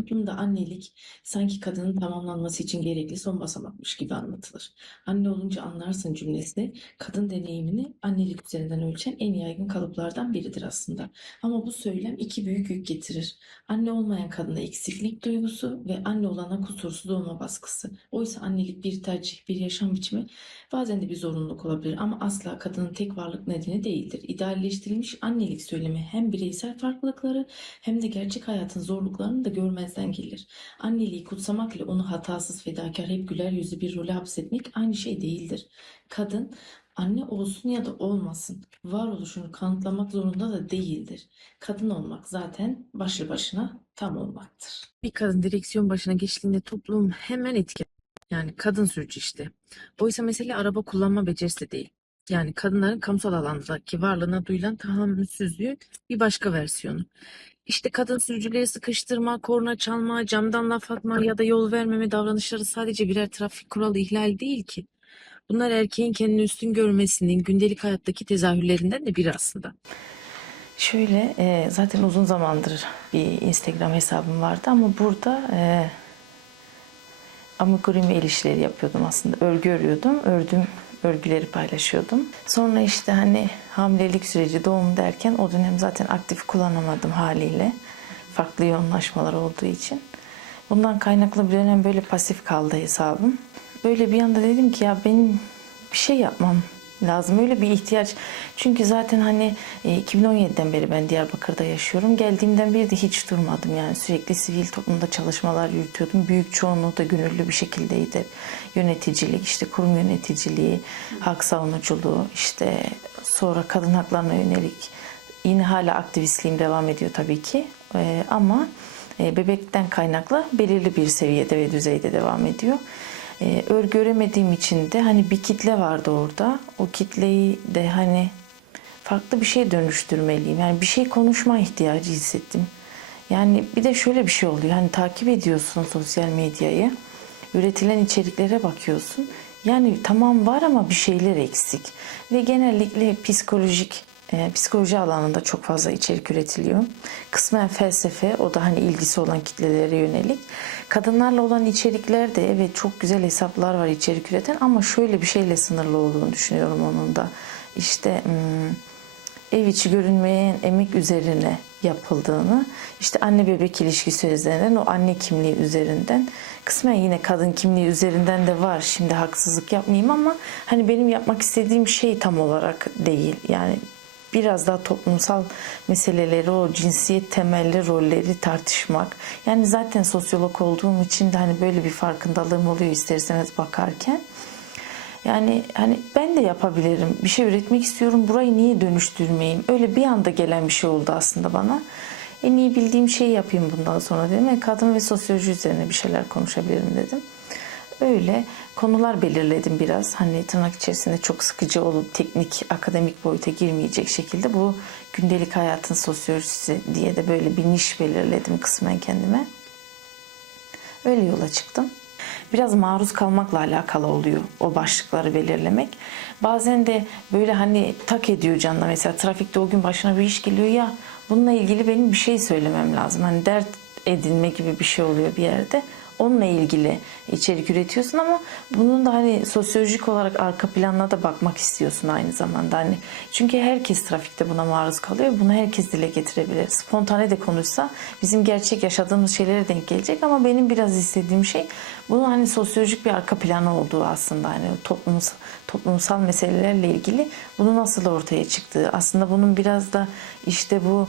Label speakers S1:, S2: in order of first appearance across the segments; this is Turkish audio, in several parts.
S1: Toplumda annelik sanki kadının tamamlanması için gerekli son basamakmış gibi anlatılır. Anne olunca anlarsın cümlesi kadın deneyimini annelik üzerinden ölçen en yaygın kalıplardan biridir aslında. Ama bu söylem iki büyük yük getirir. Anne olmayan kadına eksiklik duygusu ve anne olana kusursuz olma baskısı. Oysa annelik bir tercih, bir yaşam biçimi bazen de bir zorunluluk olabilir ama asla kadının tek varlık nedeni değildir. İdealleştirilmiş annelik söylemi hem bireysel farklılıkları hem de gerçek hayatın zorluklarını da görmezden gelir. Anneliği kutsamak ile onu hatasız fedakar hep güler yüzlü bir role hapsetmek aynı şey değildir. Kadın anne olsun ya da olmasın varoluşunu kanıtlamak zorunda da değildir. Kadın olmak zaten başlı başına tam olmaktır.
S2: Bir kadın direksiyon başına geçtiğinde toplum hemen etkiler. Yani kadın sürücü işte. Oysa mesele araba kullanma becerisi de değil. Yani kadınların kamusal alandaki varlığına duyulan tahammülsüzlüğün bir başka versiyonu. İşte kadın sürücüleri sıkıştırma, korna çalma, camdan laf atma ya da yol vermeme davranışları sadece birer trafik kuralı ihlali değil ki. Bunlar erkeğin kendini üstün görmesinin gündelik hayattaki tezahürlerinden de biri aslında.
S3: Şöyle e, zaten uzun zamandır bir Instagram hesabım vardı ama burada e, amigurumi el yapıyordum aslında. Örgü örüyordum. Ördüğüm örgüleri paylaşıyordum. Sonra işte hani hamilelik süreci doğum derken o dönem zaten aktif kullanamadım haliyle. Farklı yoğunlaşmalar olduğu için. Bundan kaynaklı bir dönem böyle pasif kaldı hesabım. Böyle bir anda dedim ki ya benim bir şey yapmam lazım. Öyle bir ihtiyaç. Çünkü zaten hani e, 2017'den beri ben Diyarbakır'da yaşıyorum. Geldiğimden beri de hiç durmadım. Yani sürekli sivil toplumda çalışmalar yürütüyordum. Büyük çoğunluğu da gönüllü bir şekildeydi. Yöneticilik, işte kurum yöneticiliği, hak savunuculuğu, işte sonra kadın haklarına yönelik yine hala aktivistliğim devam ediyor tabii ki. E, ama e, bebekten kaynaklı belirli bir seviyede ve düzeyde devam ediyor. Ee, örgü öremediğim için de hani bir kitle vardı orada. O kitleyi de hani farklı bir şey dönüştürmeliyim. Yani bir şey konuşma ihtiyacı hissettim. Yani bir de şöyle bir şey oluyor. Hani takip ediyorsun sosyal medyayı. Üretilen içeriklere bakıyorsun. Yani tamam var ama bir şeyler eksik. Ve genellikle psikolojik e, psikoloji alanında çok fazla içerik üretiliyor. Kısmen felsefe, o da hani ilgisi olan kitlelere yönelik. Kadınlarla olan içerikler de evet çok güzel hesaplar var içerik üreten ama şöyle bir şeyle sınırlı olduğunu düşünüyorum onun da. İşte hmm, ev içi görünmeyen emek üzerine yapıldığını, işte anne bebek ilişkisi üzerinden, o anne kimliği üzerinden, kısmen yine kadın kimliği üzerinden de var. Şimdi haksızlık yapmayayım ama hani benim yapmak istediğim şey tam olarak değil. Yani biraz daha toplumsal meseleleri, o cinsiyet temelli rolleri tartışmak. Yani zaten sosyolog olduğum için de hani böyle bir farkındalığım oluyor ister istemez bakarken. Yani hani ben de yapabilirim. Bir şey üretmek istiyorum. Burayı niye dönüştürmeyeyim? Öyle bir anda gelen bir şey oldu aslında bana. En iyi bildiğim şeyi yapayım bundan sonra dedim. E, kadın ve sosyoloji üzerine bir şeyler konuşabilirim dedim. Öyle konular belirledim biraz. Hani tırnak içerisinde çok sıkıcı olup teknik, akademik boyuta girmeyecek şekilde bu gündelik hayatın sosyolojisi diye de böyle bir niş belirledim kısmen kendime. Öyle yola çıktım. Biraz maruz kalmakla alakalı oluyor o başlıkları belirlemek. Bazen de böyle hani tak ediyor canına mesela trafikte o gün başına bir iş geliyor ya bununla ilgili benim bir şey söylemem lazım. Hani dert edinme gibi bir şey oluyor bir yerde onunla ilgili içerik üretiyorsun ama bunun da hani sosyolojik olarak arka planına da bakmak istiyorsun aynı zamanda. Hani çünkü herkes trafikte buna maruz kalıyor. Bunu herkes dile getirebilir. Spontane de konuşsa bizim gerçek yaşadığımız şeylere denk gelecek ama benim biraz istediğim şey bunun hani sosyolojik bir arka planı olduğu aslında hani toplumsal, toplumsal meselelerle ilgili bunu nasıl ortaya çıktığı aslında bunun biraz da işte bu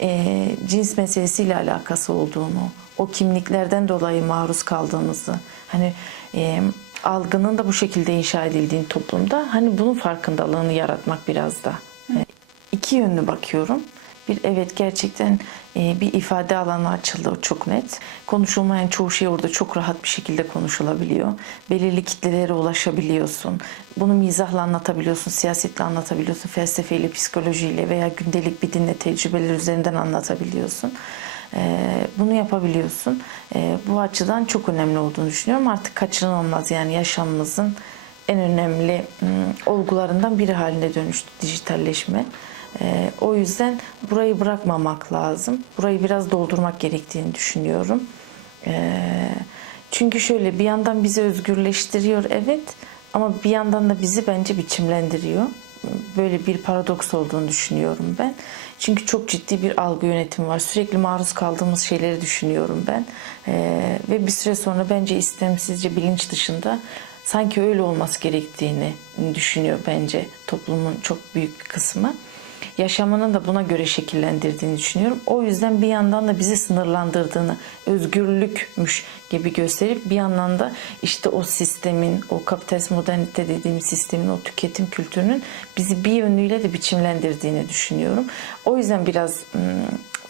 S3: e, cins meselesiyle alakası olduğunu o kimliklerden dolayı maruz kaldığımızı, hani e, algının da bu şekilde inşa edildiğini toplumda hani bunun farkındalığını yaratmak biraz da. E, iki yönlü bakıyorum. Bir evet gerçekten e, bir ifade alanı açıldı çok net. Konuşulmayan çoğu şey orada çok rahat bir şekilde konuşulabiliyor. Belirli kitlelere ulaşabiliyorsun. Bunu mizahla anlatabiliyorsun, siyasetle anlatabiliyorsun, felsefeyle, psikolojiyle veya gündelik bir dinle tecrübeler üzerinden anlatabiliyorsun. Ee, bunu yapabiliyorsun. Ee, bu açıdan çok önemli olduğunu düşünüyorum. Artık kaçınılmaz yani yaşamımızın en önemli ım, olgularından biri haline dönüştü dijitalleşme. E, o yüzden burayı bırakmamak lazım. Burayı biraz doldurmak gerektiğini düşünüyorum. Çünkü şöyle bir yandan bizi özgürleştiriyor evet ama bir yandan da bizi bence biçimlendiriyor. Böyle bir paradoks olduğunu düşünüyorum ben. Çünkü çok ciddi bir algı yönetimi var. Sürekli maruz kaldığımız şeyleri düşünüyorum ben. Ee, ve bir süre sonra bence istemsizce bilinç dışında sanki öyle olması gerektiğini düşünüyor bence toplumun çok büyük bir kısmı yaşamının da buna göre şekillendirdiğini düşünüyorum. O yüzden bir yandan da bizi sınırlandırdığını, özgürlükmüş gibi gösterip bir yandan da işte o sistemin, o kapitalist modernite dediğimiz sistemin, o tüketim kültürünün bizi bir yönüyle de biçimlendirdiğini düşünüyorum. O yüzden biraz ım,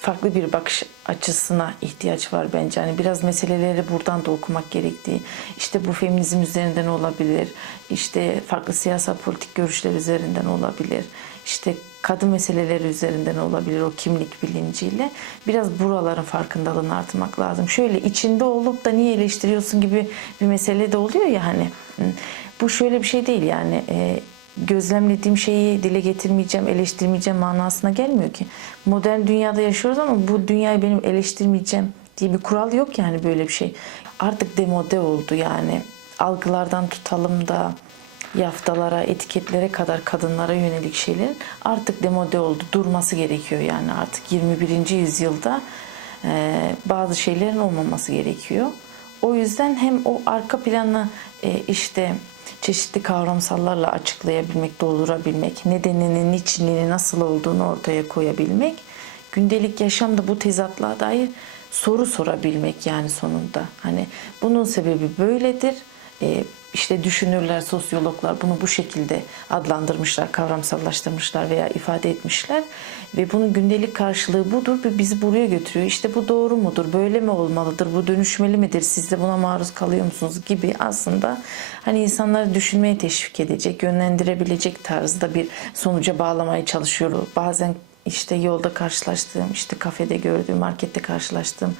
S3: farklı bir bakış açısına ihtiyaç var bence. Hani biraz meseleleri buradan da okumak gerektiği. İşte bu feminizm üzerinden olabilir. İşte farklı siyasal politik görüşler üzerinden olabilir. İşte kadın meseleleri üzerinden olabilir o kimlik bilinciyle. Biraz buraların farkındalığını artırmak lazım. Şöyle içinde olup da niye eleştiriyorsun gibi bir mesele de oluyor ya hani. Bu şöyle bir şey değil yani. E, gözlemlediğim şeyi dile getirmeyeceğim, eleştirmeyeceğim manasına gelmiyor ki. Modern dünyada yaşıyoruz ama bu dünyayı benim eleştirmeyeceğim diye bir kural yok yani böyle bir şey. Artık demode oldu yani. Algılardan tutalım da yaftalara, etiketlere kadar kadınlara yönelik şeylerin artık demode oldu. Durması gerekiyor yani artık 21. yüzyılda e, bazı şeylerin olmaması gerekiyor. O yüzden hem o arka planı e, işte çeşitli kavramsallarla açıklayabilmek, doldurabilmek, nedenini, niçinini, nasıl olduğunu ortaya koyabilmek, gündelik yaşamda bu tezatlığa dair soru sorabilmek yani sonunda. Hani bunun sebebi böyledir. Ee, işte düşünürler, sosyologlar bunu bu şekilde adlandırmışlar, kavramsallaştırmışlar veya ifade etmişler. Ve bunun gündelik karşılığı budur ve bizi buraya götürüyor. İşte bu doğru mudur, böyle mi olmalıdır, bu dönüşmeli midir, siz de buna maruz kalıyor musunuz gibi aslında hani insanları düşünmeye teşvik edecek, yönlendirebilecek tarzda bir sonuca bağlamaya çalışıyor. Bazen işte yolda karşılaştığım, işte kafede gördüğüm, markette karşılaştığım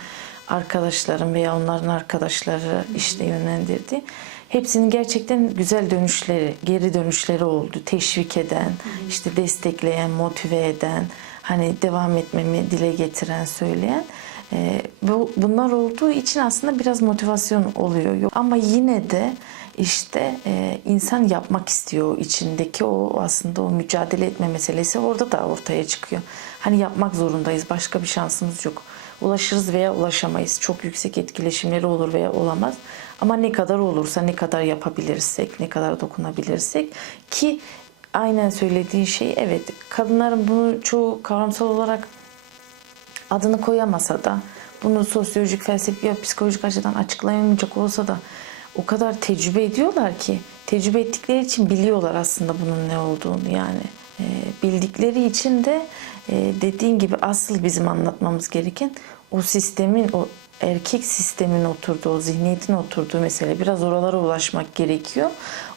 S3: arkadaşlarım veya onların arkadaşları işte yönlendirdi. Hepsinin gerçekten güzel dönüşleri, geri dönüşleri oldu. Teşvik eden, işte destekleyen, motive eden, hani devam etmemi dile getiren, söyleyen. Ee, bu, bunlar olduğu için aslında biraz motivasyon oluyor. Ama yine de işte e, insan yapmak istiyor içindeki o aslında o mücadele etme meselesi orada da ortaya çıkıyor. Hani yapmak zorundayız. Başka bir şansımız yok. Ulaşırız veya ulaşamayız. Çok yüksek etkileşimleri olur veya olamaz. Ama ne kadar olursa, ne kadar yapabilirsek, ne kadar dokunabilirsek ki aynen söylediğin şey evet kadınların bunu çoğu kavramsal olarak adını koyamasa da bunu sosyolojik, felsefi ya psikolojik açıdan açıklayamayacak olsa da o kadar tecrübe ediyorlar ki tecrübe ettikleri için biliyorlar aslında bunun ne olduğunu yani. E, bildikleri için de e, dediğin gibi asıl bizim anlatmamız gereken o sistemin o erkek sistemin oturduğu, zihniyetin oturduğu mesele biraz oralara ulaşmak gerekiyor.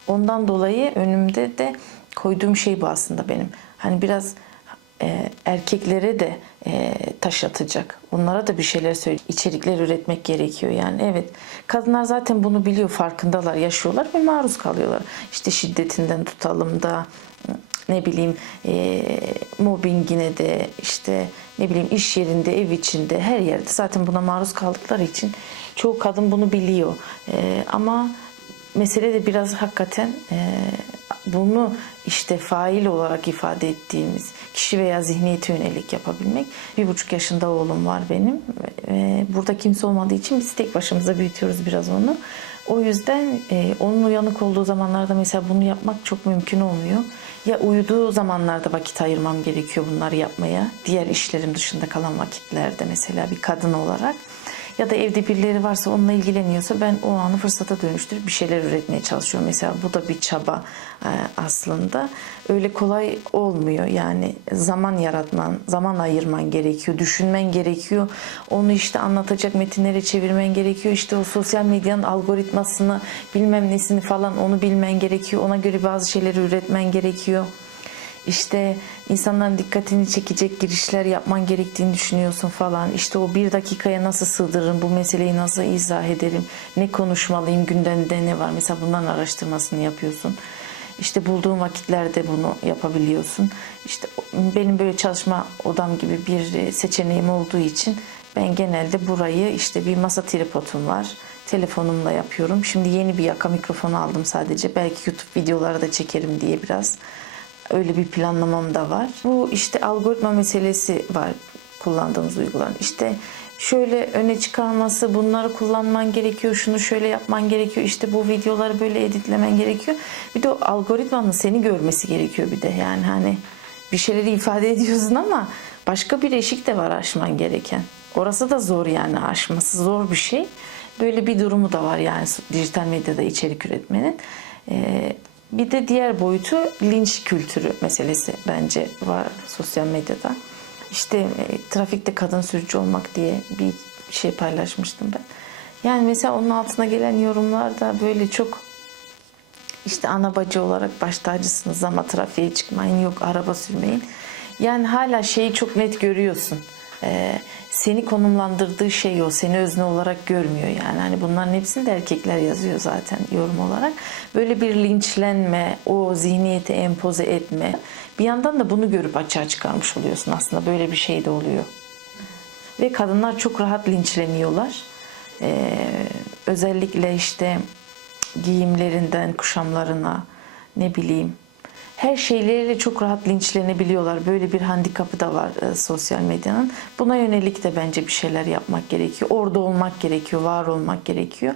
S3: Ondan dolayı önümde de koyduğum şey bu aslında benim. Hani biraz e, erkeklere de e, taş atacak. Onlara da bir şeyler söyle, içerikler üretmek gerekiyor yani. Evet, kadınlar zaten bunu biliyor, farkındalar, yaşıyorlar ve maruz kalıyorlar. İşte şiddetinden tutalım da ne bileyim e, mobbingine de işte ne bileyim iş yerinde, ev içinde, her yerde zaten buna maruz kaldıkları için çoğu kadın bunu biliyor. E, ama mesele de biraz hakikaten e, bunu işte fail olarak ifade ettiğimiz kişi veya zihniyete yönelik yapabilmek. Bir buçuk yaşında oğlum var benim. E, burada kimse olmadığı için biz tek başımıza büyütüyoruz biraz onu. O yüzden e, onun uyanık olduğu zamanlarda mesela bunu yapmak çok mümkün olmuyor. Ya uyuduğu zamanlarda vakit ayırmam gerekiyor bunları yapmaya. Diğer işlerim dışında kalan vakitlerde mesela bir kadın olarak. Ya da evde birileri varsa onunla ilgileniyorsa ben o anı fırsata dönüştürüp bir şeyler üretmeye çalışıyorum. Mesela bu da bir çaba e, aslında. Öyle kolay olmuyor. Yani zaman yaratman, zaman ayırman gerekiyor, düşünmen gerekiyor. Onu işte anlatacak metinlere çevirmen gerekiyor. İşte o sosyal medyanın algoritmasını, bilmem nesini falan onu bilmen gerekiyor. Ona göre bazı şeyleri üretmen gerekiyor işte insanların dikkatini çekecek girişler yapman gerektiğini düşünüyorsun falan. İşte o bir dakikaya nasıl sığdırırım, bu meseleyi nasıl izah ederim, ne konuşmalıyım, gündemde ne var. Mesela bunların araştırmasını yapıyorsun. İşte bulduğun vakitlerde bunu yapabiliyorsun. İşte benim böyle çalışma odam gibi bir seçeneğim olduğu için ben genelde burayı işte bir masa tripodum var. Telefonumla yapıyorum. Şimdi yeni bir yaka mikrofonu aldım sadece. Belki YouTube videoları da çekerim diye biraz. Öyle bir planlamam da var. Bu işte algoritma meselesi var kullandığımız uygulamanın. İşte şöyle öne çıkarması, bunları kullanman gerekiyor, şunu şöyle yapman gerekiyor, işte bu videoları böyle editlemen gerekiyor. Bir de o algoritmanın seni görmesi gerekiyor bir de. Yani hani bir şeyleri ifade ediyorsun ama başka bir eşik de var aşman gereken. Orası da zor yani aşması zor bir şey. Böyle bir durumu da var yani dijital medyada içerik üretmenin. Ee, bir de diğer boyutu linç kültürü meselesi bence var sosyal medyada. İşte e, trafikte kadın sürücü olmak diye bir şey paylaşmıştım ben. Yani mesela onun altına gelen yorumlar da böyle çok işte ana bacı olarak baş tacısınız ama trafiğe çıkmayın yok araba sürmeyin. Yani hala şeyi çok net görüyorsun. Ee, seni konumlandırdığı şey o. Seni özne olarak görmüyor yani. Hani bunların hepsini de erkekler yazıyor zaten yorum olarak. Böyle bir linçlenme, o zihniyeti empoze etme. Bir yandan da bunu görüp açığa çıkarmış oluyorsun aslında. Böyle bir şey de oluyor. Ve kadınlar çok rahat linçleniyorlar. Ee, özellikle işte giyimlerinden kuşamlarına ne bileyim her şeyleriyle çok rahat linçlenebiliyorlar. Böyle bir handikapı da var e, sosyal medyanın. Buna yönelik de bence bir şeyler yapmak gerekiyor. Orada olmak gerekiyor, var olmak gerekiyor.